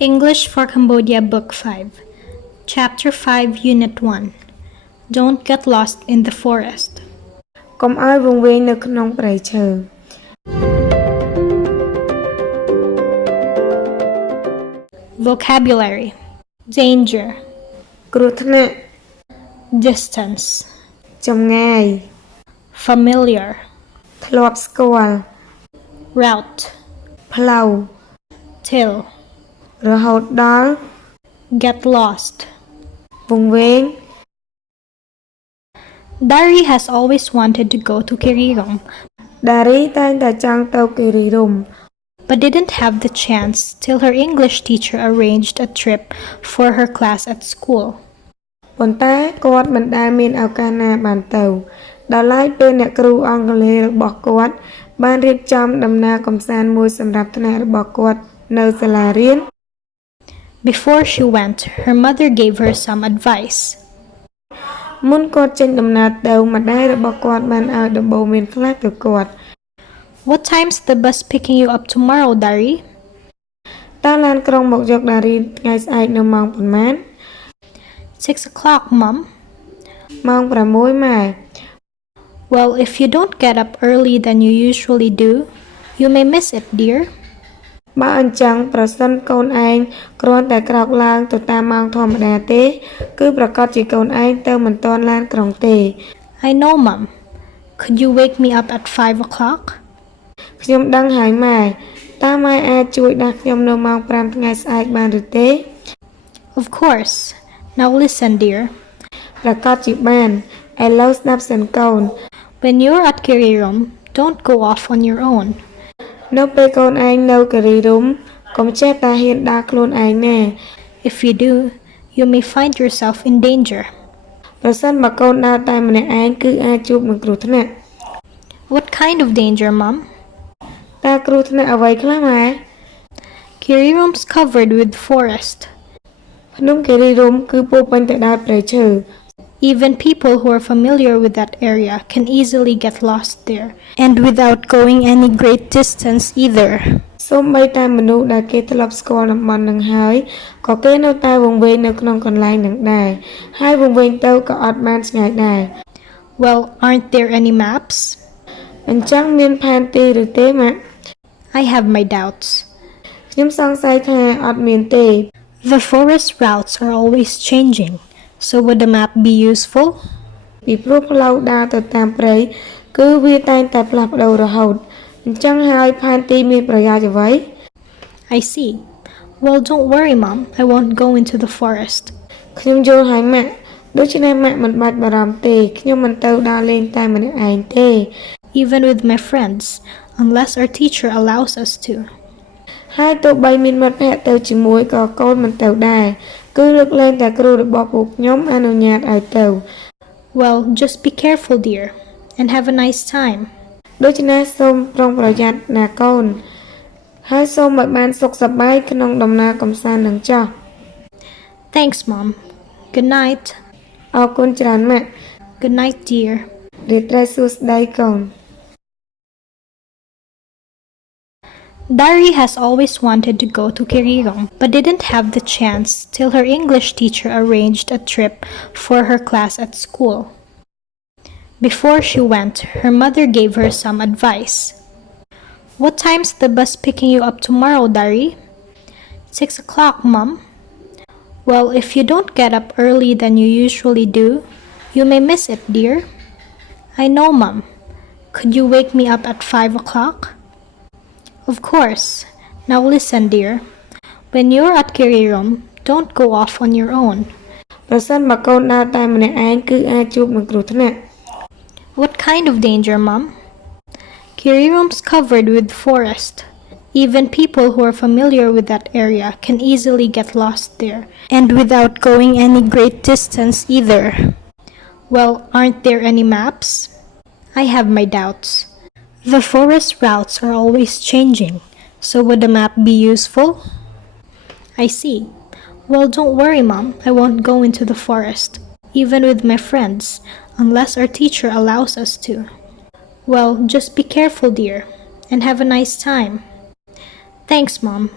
English for Cambodia Book 5 Chapter 5 Unit 1 Don't get lost in the forest កុំឲ្យវង្វេងនៅក្នុងព្រៃឈើ Vocabulary Danger គ្រោះថ្នាក់ Distance ចម្ងាយ Familiar ធ្លាប់ស្គាល់ Route ផ្លូវ Till រហូតដល់ Get lost វង្វេង Dari has always wanted to go to Kirirong ដារីតែងតែចង់ទៅគិរីរម្យ but didn't have the chance till her English teacher arranged a trip for her class at school. ប៉ុន្តែគាត់មិនដែលមានឱកាសណាបានទៅដល់ឡែកពេលអ្នកគ្រូអង់គ្លេសរបស់គាត់បានរៀបចំដំណើរកម្សាន្តមួយសម្រាប់ថ្នាក់របស់គាត់នៅសាលារៀន Before she went, her mother gave her some advice. មុនគាត់ចេញដំណើរទៅម្ដាយរបស់គាត់បានឲ្យដំបូន្មានខ្លះទៅគាត់ What time's the bus picking you up tomorrow, Dari? តើឡានក្រុងមកយកដារីថ្ងៃស្អែកនៅម៉ោងប៉ុន្មាន 6 o'clock, Mum. ម៉ោង6ម៉ែ Well, if you don't get up early than you usually do, you may miss it, dear. បើអញ្ចឹងប្រសិនកូនឯងគ្រាន់តែក្រោកឡើងទៅតាមម៉ោងធម្មតាទេគឺប្រកាសជាកូនឯងទៅមិនទាន់ឡានក្រុងទេ I know, Mum. Could you wake me up at 5 o'clock? ខ្ញុំដឹងហើយម៉ែតើម៉ែអាចជួយដាស់ខ្ញុំនៅម៉ោង5ថ្ងៃស្អែកបានឬទេ Of course. Now listen, dear. ប្រកាសជាបានឥឡូវស្ដាប់សិនកូន When you're at Kirirong, don't go off on your own. នៅពេលកូនឯងនៅគិរីរម្យកុំចេះតែហ៊ានដើរខ្លួនឯងណា If you do, you may find yourself in danger. ប្រសិនបើកូនដើរតែម្នាក់ឯងគឺអាចជួបនឹងគ្រោះថ្នាក់ What kind of danger, Mum? តើគ្រោះថ្នាក់អ្វីខ្លះម៉ែ Kirirong's covered with forest. ភ្នំគិរីរម្យគឺពោពេញទៅដោយព្រៃឈើ Even people who are familiar with that area can easily get lost there, and without going any great distance either. សូម្បីតែមនុស្សដែលគេធ្លាប់ស្គាល់តំបន់នឹងហើយក៏គេនៅតែវង្វេងនៅក្នុងកន្លែងនឹងដែរហើយវង្វេងទៅក៏អត់បានឆ្ងាយដែរ Well, aren't there any maps? អញ្ចឹងមានផែនទីឬទេម៉ាក់ I have my doubts. ខ្ញុំសង្ស័យថាអត់មានទេ The forest routes are always changing, so would a map be useful? ពីព្រោះផ្លូវដើរទៅតាមព្រៃគឺវាតែងតែផ្លាស់ប្ដូររហូតអញ្ចឹងហើយផែនទីមានប្រយោជន៍អ្វី I see. Well, don't worry, Mom. I won't go into the forest. ខ្ញុំយល់ហើយម៉ាក់ដូច្នេះម៉ាក់មិនបាច់បារម្ភទេខ្ញុំមិនទៅដើរលេងតែម្នាក់ឯងទេ Even with my friends, unless our teacher allows us to. ហើយទោះបីមានមិត្តភក្តិទៅជាមួយក៏កូនមិនទៅដែរគឺលើកលែងតែគ្រូរបស់ពួកខ្ញុំអនុញ្ញាតឲ្យទៅ Well, just be careful, dear, and have a nice time. ដូច្នេះសូមប្រុងប្រយ័ត្នណាកូនហើយសូមឲ្យបានសុខសប្បាយក្នុងដំណើរកម្សាន្តនឹងចុះ Thanks, Mom. Good night. អរគុណច្រើនម៉ាក់ Good night, dear. រាត្រីសួស្តីកូន Dari has always wanted to go to Kirirong, but didn't have the chance till her English teacher arranged a trip for her class at school. Before she went, her mother gave her some advice. What time's the bus picking you up tomorrow, Dari? 6 o'clock, Mum. Well, if you don't get up early than you usually do, you may miss it, dear. I know, Mum. Could you wake me up at 5 o'clock? Of course. Now listen, dear. When you're at Kirirong, don't go off on your own. ប្រសិនបើកូនដើរតែម្នាក់ឯងគឺអាចជួបនឹងគ្រោះថ្នាក់ What kind of danger, Mum? Kirirong's covered with forest. Even people who are familiar with that area can easily get lost there, and without going any great distance either. Well, aren't there any maps? I have my doubts. The forest routes are always changing, so would a map be useful? I see. Well, don't worry, Mom. I won't go into the forest, even with my friends, unless our teacher allows us to. Well, just be careful, dear, and have a nice time. Thanks, Mom.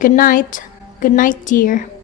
Good night. Good night, dear.